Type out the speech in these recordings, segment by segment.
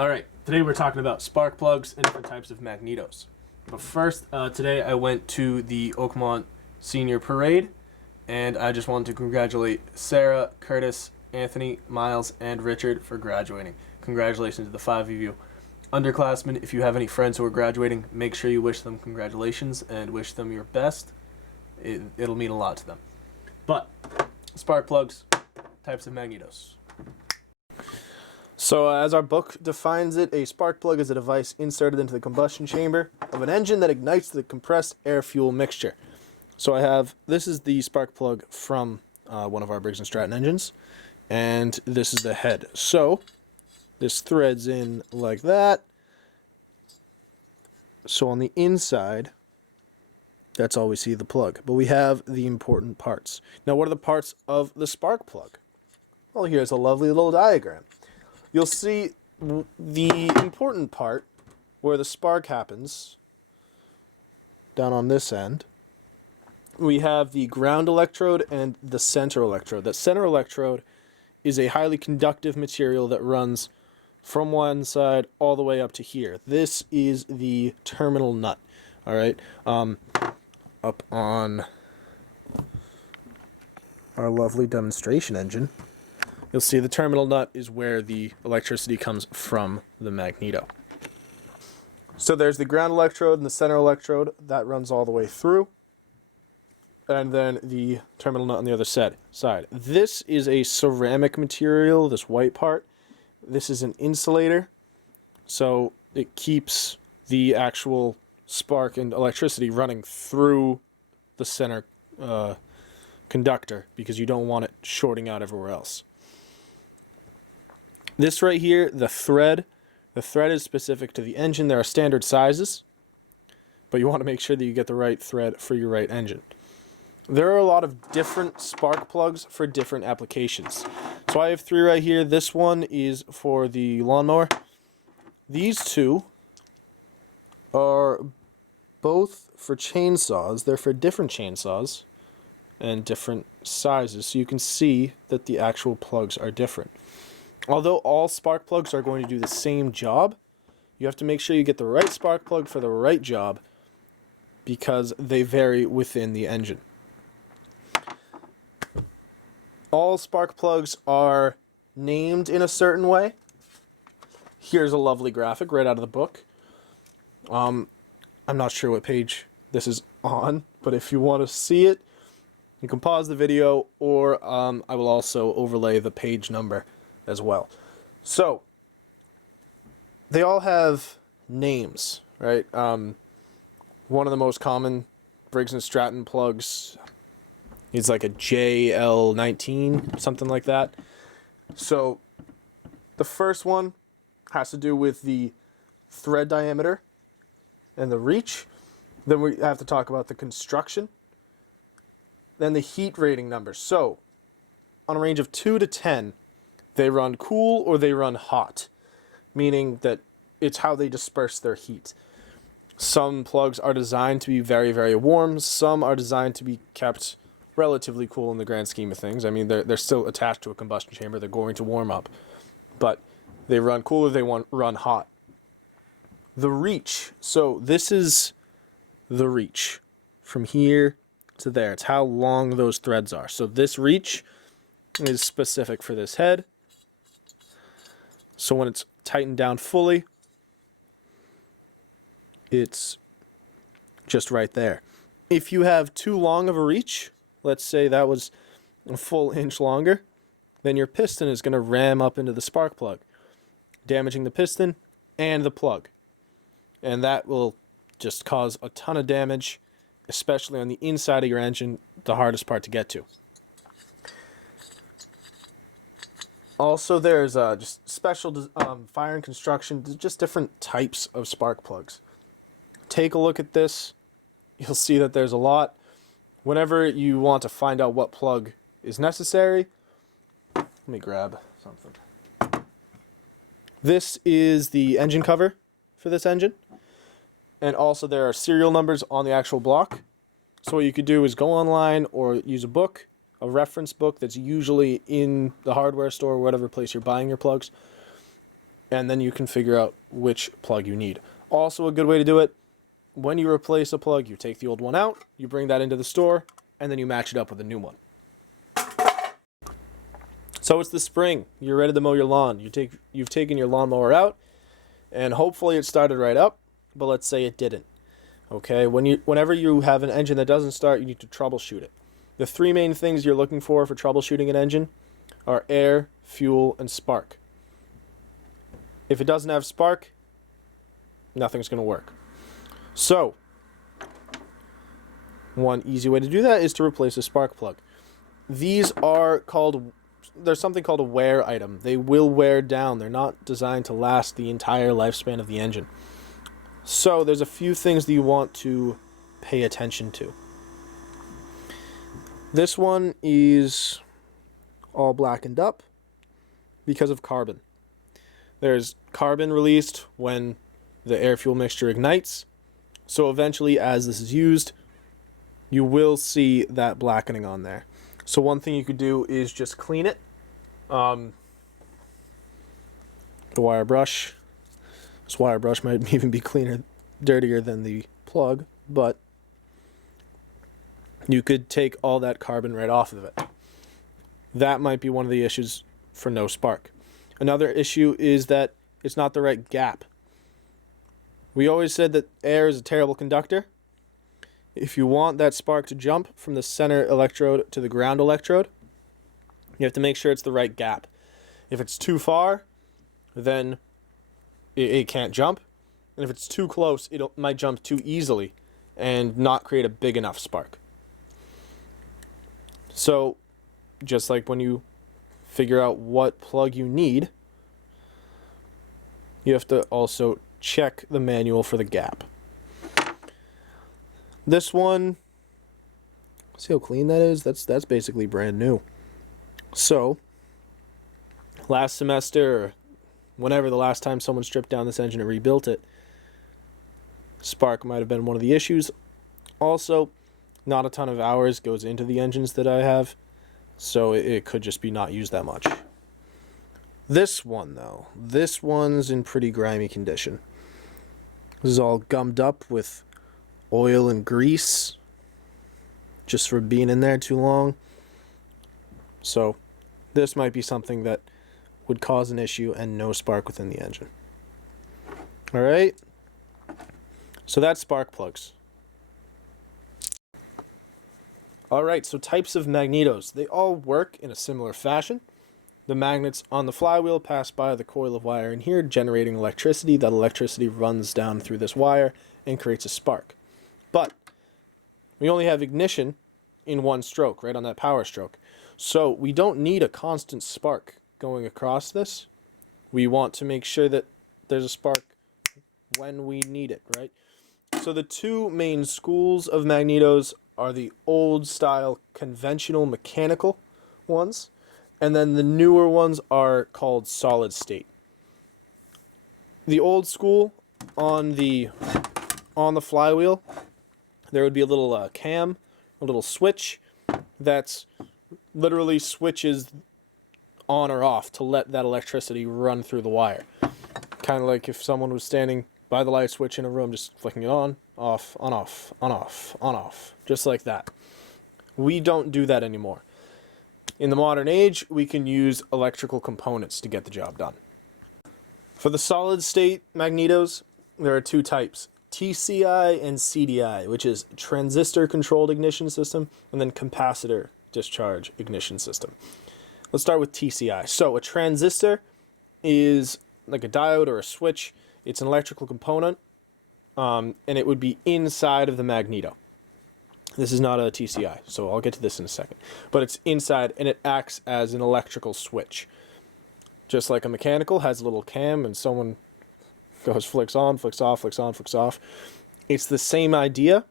Alright, today we're talking about spark plugs and different types of magnetos. But first, today I went to the Oakmont Senior Parade, and I just wanted to congratulate Sarah, Curtis, Anthony, Miles, and Richard for graduating. Congratulations to the 5 of you. Underclassmen, if you have any friends who are graduating, make sure you wish them congratulations and wish them your best. It'll mean a lot to them. But, spark plugs, types of magnetos. So, as our book defines it, a spark plug is a device inserted into the combustion chamber of an engine that ignites the compressed air-fuel mixture. So this is the spark plug from one of our Briggs & Stratton engines, and this is the head. So, this threads in like that. So on the inside, that's all we see, the plug. But we have the important parts. Now, what are the parts of the spark plug? Well, here's a lovely little diagram. You'll see the important part where the spark happens down on this end. We have the ground electrode and the center electrode. That center electrode is a highly conductive material that runs from one side all the way up to here. This is the terminal nut. All right, up on our lovely demonstration engine, you'll see the terminal nut is where the electricity comes from the magneto. So there's the ground electrode and the center electrode. That runs all the way through. And then the terminal nut on the other side. This is a ceramic material, this white part. This is an insulator. So it keeps the actual spark and electricity running through the center conductor because you don't want it shorting out everywhere else. This right here, the thread is specific to the engine. There are standard sizes, but you want to make sure that you get the right thread for your right engine. There are a lot of different spark plugs for different applications. So I have 3 right here. This one is for the lawnmower. These 2 are both for chainsaws. They're for different chainsaws and different sizes, so you can see that the actual plugs are different. Although all spark plugs are going to do the same job, you have to make sure you get the right spark plug for the right job because they vary within the engine. All spark plugs are named in a certain way. Here's a lovely graphic right out of the book. I'm not sure what page this is on, but if you want to see it, you can pause the video, or I will also overlay the page number as well. So, they all have names, right? One of the most common Briggs & Stratton plugs is like a JL19, something like that. So, the first one has to do with the thread diameter and the reach. Then we have to talk about the construction. Then the heat rating numbers. So, on a range of 2 to 10, they run cool or they run hot, meaning that it's how they disperse their heat. Some plugs are designed to be very, very warm. Some are designed to be kept relatively cool in the grand scheme of things. I mean, they're still attached to a combustion chamber. They're going to warm up, but they run cool or they run hot. The reach. So this is the reach from here to there. It's how long those threads are. So this reach is specific for this head. So when it's tightened down fully, it's just right there. If you have too long of a reach, let's say that was a full inch longer, then your piston is going to ram up into the spark plug, damaging the piston and the plug. And that will just cause a ton of damage, especially on the inside of your engine, the hardest part to get to. Also, there's just special fire and construction, just different types of spark plugs. Take a look at this. You'll see that there's a lot. Whenever you want to find out what plug is necessary, let me grab something. This is the engine cover for this engine. And also there are serial numbers on the actual block. So what you could do is go online or use a book, a reference book that's usually in the hardware store or whatever place you're buying your plugs, and then you can figure out which plug you need. Also, a good way to do it, when you replace a plug, you take the old one out, you bring that into the store, and then you match it up with a new one. So it's the spring. You're ready to mow your lawn. You've taken your lawnmower out, and hopefully it started right up, but let's say it didn't. Okay, whenever you have an engine that doesn't start, you need to troubleshoot it. The three main things you're looking for troubleshooting an engine are air, fuel, and spark. If it doesn't have spark, nothing's going to work. So, one easy way to do that is to replace a spark plug. These are there's something called a wear item. They will wear down. They're not designed to last the entire lifespan of the engine. So, there's a few things that you want to pay attention to. This one is all blackened up because of carbon. There's carbon released when the air-fuel mixture ignites. So eventually, as this is used, you will see that blackening on there. So one thing you could do is just clean it. The wire brush. This wire brush might even be dirtier than the plug, but you could take all that carbon right off of it. That might be one of the issues for no spark. Another issue is that it's not the right gap. We always said that air is a terrible conductor. If you want that spark to jump from the center electrode to the ground electrode, you have to make sure it's the right gap. If it's too far, then it can't jump. And if it's too close, it might jump too easily and not create a big enough spark. So, just like when you figure out what plug you need, you have to also check the manual for the gap. This one, see how clean that is? That's basically brand new. So, last semester, or whenever the last time someone stripped down this engine and rebuilt it, spark might have been one of the issues. Also, not a ton of hours goes into the engines that I have, so it could just be not used that much. This one, though, this one's in pretty grimy condition. This is all gummed up with oil and grease, just for being in there too long. So, this might be something that would cause an issue and no spark within the engine. Alright, so that's spark plugs. Alright, so types of magnetos. They all work in a similar fashion. The magnets on the flywheel pass by the coil of wire in here, generating electricity. That electricity runs down through this wire and creates a spark. But we only have ignition in one stroke, right, on that power stroke. So we don't need a constant spark going across this. We want to make sure that there's a spark when we need it, right? So the two main schools of magnetos are the old style conventional mechanical ones, and then the newer ones are called solid state. The old school, on the flywheel, there would be a little cam, a little switch that's literally switches on or off to let that electricity run through the wire. Kind of like if someone was standing by the light switch in a room, just flicking it on, off, on, off, on, off, on, off, just like that. We don't do that anymore. In the modern age, we can use electrical components to get the job done. For the solid state magnetos, there are two types, TCI and CDI, which is transistor controlled ignition system, and then capacitor discharge ignition system. Let's start with TCI. So a transistor is like a diode or a switch. It's an electrical component, and it would be inside of the magneto. This is not a TCI, so I'll get to this in a second. But it's inside, and it acts as an electrical switch. Just like a mechanical has a little cam, and someone goes flicks on, flicks off, flicks on, flicks off. It's the same idea,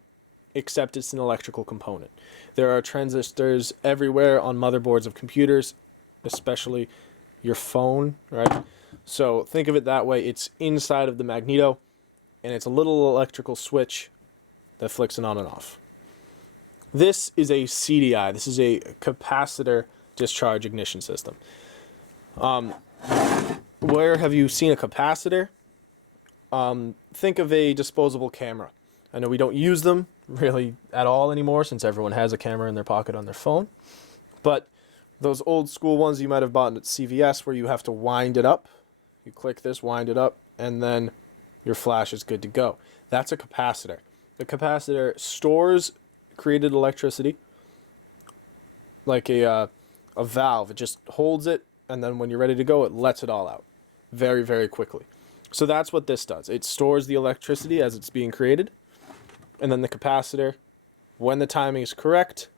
except it's an electrical component. There are transistors everywhere on motherboards of computers, especially your phone, right? So think of it that way. It's inside of the magneto, and it's a little electrical switch that flicks it on and off. This is a CDI. This is a capacitor discharge ignition system. where have you seen a capacitor? Think of a disposable camera. I know we don't use them really at all anymore since everyone has a camera in their pocket on their phone. But those old school ones you might have bought at CVS where you have to wind it up. You click this, wind it up, and then your flash is good to go. That's a capacitor. The capacitor stores created electricity like a valve. It just holds it, and then when you're ready to go, it lets it all out very, very quickly. So that's what this does. It stores the electricity as it's being created, and then the capacitor, when the timing is correct,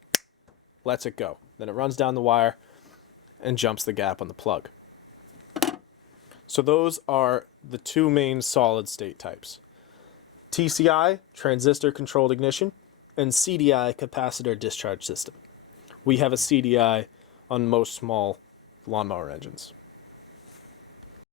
lets it go. Then it runs down the wire and jumps the gap on the plug. So those are the two main solid state types. TCI, transistor controlled ignition, and CDI, capacitor discharge system. We have a CDI on most small lawnmower engines.